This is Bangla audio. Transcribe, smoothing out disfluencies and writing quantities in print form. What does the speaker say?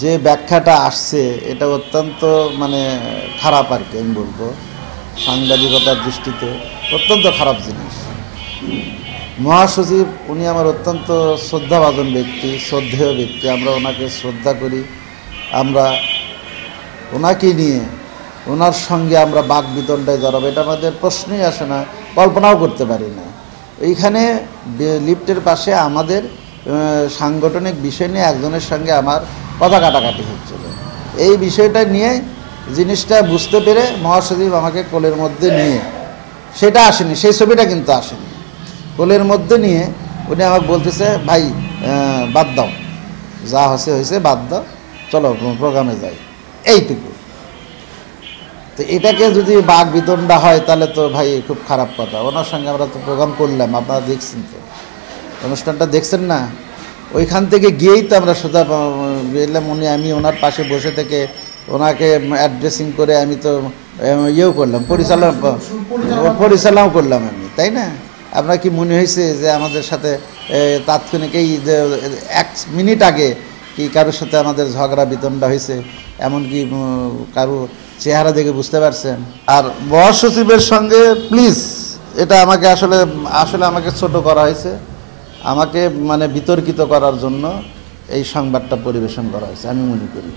যে ব্যাখ্যাটা আসছে এটা অত্যন্ত মানে খারাপ আর কি, আমি বলবো সাংবাদিকতার দৃষ্টিতে অত্যন্ত খারাপ জিনিস। মহাসচিব উনি আমার অত্যন্ত শ্রদ্ধাভাজন ব্যক্তি, শ্রদ্ধেয় ব্যক্তি, আমরা ওনাকে শ্রদ্ধা করি। আমরা ওনাকে নিয়ে ওনার সঙ্গে আমরা বাক বিতণ্ডায় জড়াবো এটা আমাদের প্রশ্নই আসে না, কল্পনাও করতে পারি না। এইখানে লিফটের পাশে আমাদের সাংগঠনিক বিষয় নিয়ে একজনের সঙ্গে আমার কথা কাটাকাটি হচ্ছিল। এই বিষয়টা নিয়ে জিনিসটা বুঝতে পেরে মহাসচিব আমাকে কোলের মধ্যে নিয়ে, সেটা আসেনি, সেই ছবিটা কিন্তু আসেনি, কোলের মধ্যে নিয়ে উনি আমাকে বলতেছে, ভাই বাদ দাও, যা হয়েছে বাদ দাও, চলো প্রোগ্রামে যাই, এইটুকু। তো এটাকে যদি বাক বিতণ্ডা হয় তাহলে তো ভাই খুব খারাপ কথা। ওনার সঙ্গে আমরা তো প্রোগ্রাম করলাম, আপনারা দেখছেন তো, অনুষ্ঠানটা দেখছেন না? ওইখান থেকে গিয়েই তো আমরা সোজা গেলাম, আমি ওনার পাশে বসে থেকে ওনাকে অ্যাড্রেসিং করে আমি তো ইয়েও করলাম, পরিচালনাও করলাম আমি, তাই না? আপনার কি মনে হয়েছে যে আমাদের সাথে তাৎক্ষণিক এই যে 1 মিনিট আগে কি কারোর সাথে আমাদের ঝগড়া বিতণ্ডা হয়েছে? এমনকি কারো চেহারা দেখে বুঝতে পারছেন? আর মহাসচিবের সঙ্গে প্লিজ, এটা আমাকে আসলে আমাকে ছোট করা হয়েছে, আমাকে মানে বিতর্কিত করার জন্য এই সংবাদটা পরিবেশন করা হয়েছে, আমি মনে করি।